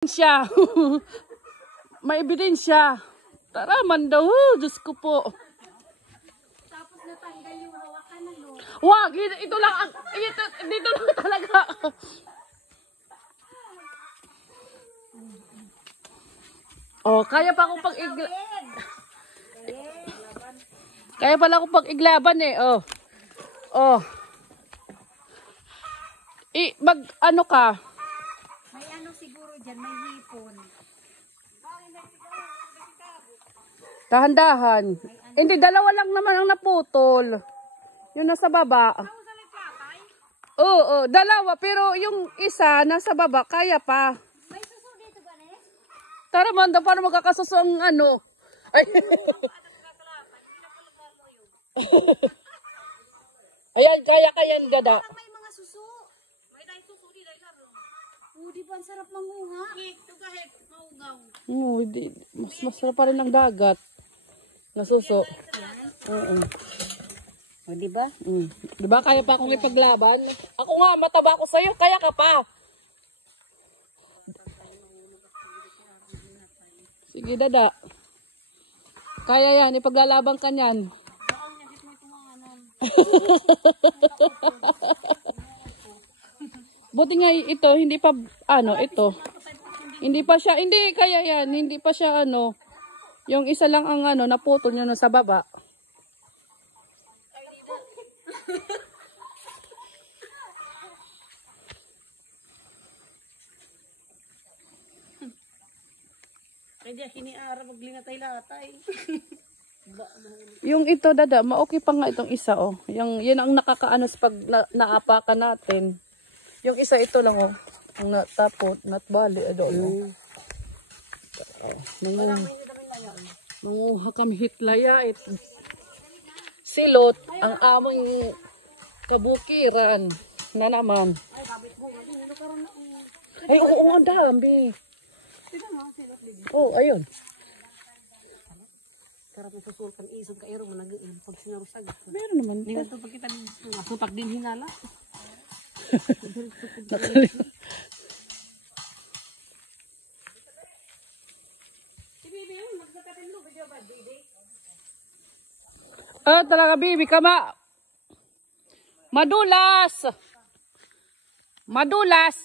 Siya. May ebidensya. Tara man daw. Diyos ko po. Tapos natanggal yung hawakan na no. Wag! Ito lang. Dito lang talaga. Oh, kaya pa akong kaya pala akong pag-iglaban eh. Oh. Oh. Ano ka? May ano siguro dyan, may hipon. Dahan-dahan. Hindi, dalawa lang naman ang naputol. Yung nasa baba. Oo, dalawa. Pero yung isa nasa baba, kaya pa. May suso dito ba, Nes? Tara man, paano magkakasuso ang ano? Ay. Ayan, kaya dada. May mga suso. May dahil suso di dahil laro. Di ba ang sarap manguha? Ito kahit maugaw. Mas masarap pa rin ang dagat. Nasuso. Oo. O, di ba? Di ba kaya pa akong ipaglaban? Ako nga, mataba ko sa'yo, kaya ka pa. Sige, dada. Kaya yan, ipaglalaban ka niyan. Buti nga ito, hindi pa, ito. Hindi pa siya, hindi kaya yan, hindi pa siya yung isa lang ang naputol nyo sa baba. Kaya hiniara maglingatay latay. Yung ito, dada, ma-okay pa nga itong isa, oh. Yan ang nakakaanos pag naapakan natin. Yung isa, ito lang, oh. Ang natapot, natbali, oh. Manguha kami hitlaya ito. Silot ang aming kabukiran na naman. Ay, oo, ang dami. Oh, ayun. Sarap na susulkan isog ka ero managain pag sinarusag. Meron naman. Hindi ka pag kita supak din hinala. Nakalimutan. Talaga, bibi ka madulas. Madulas.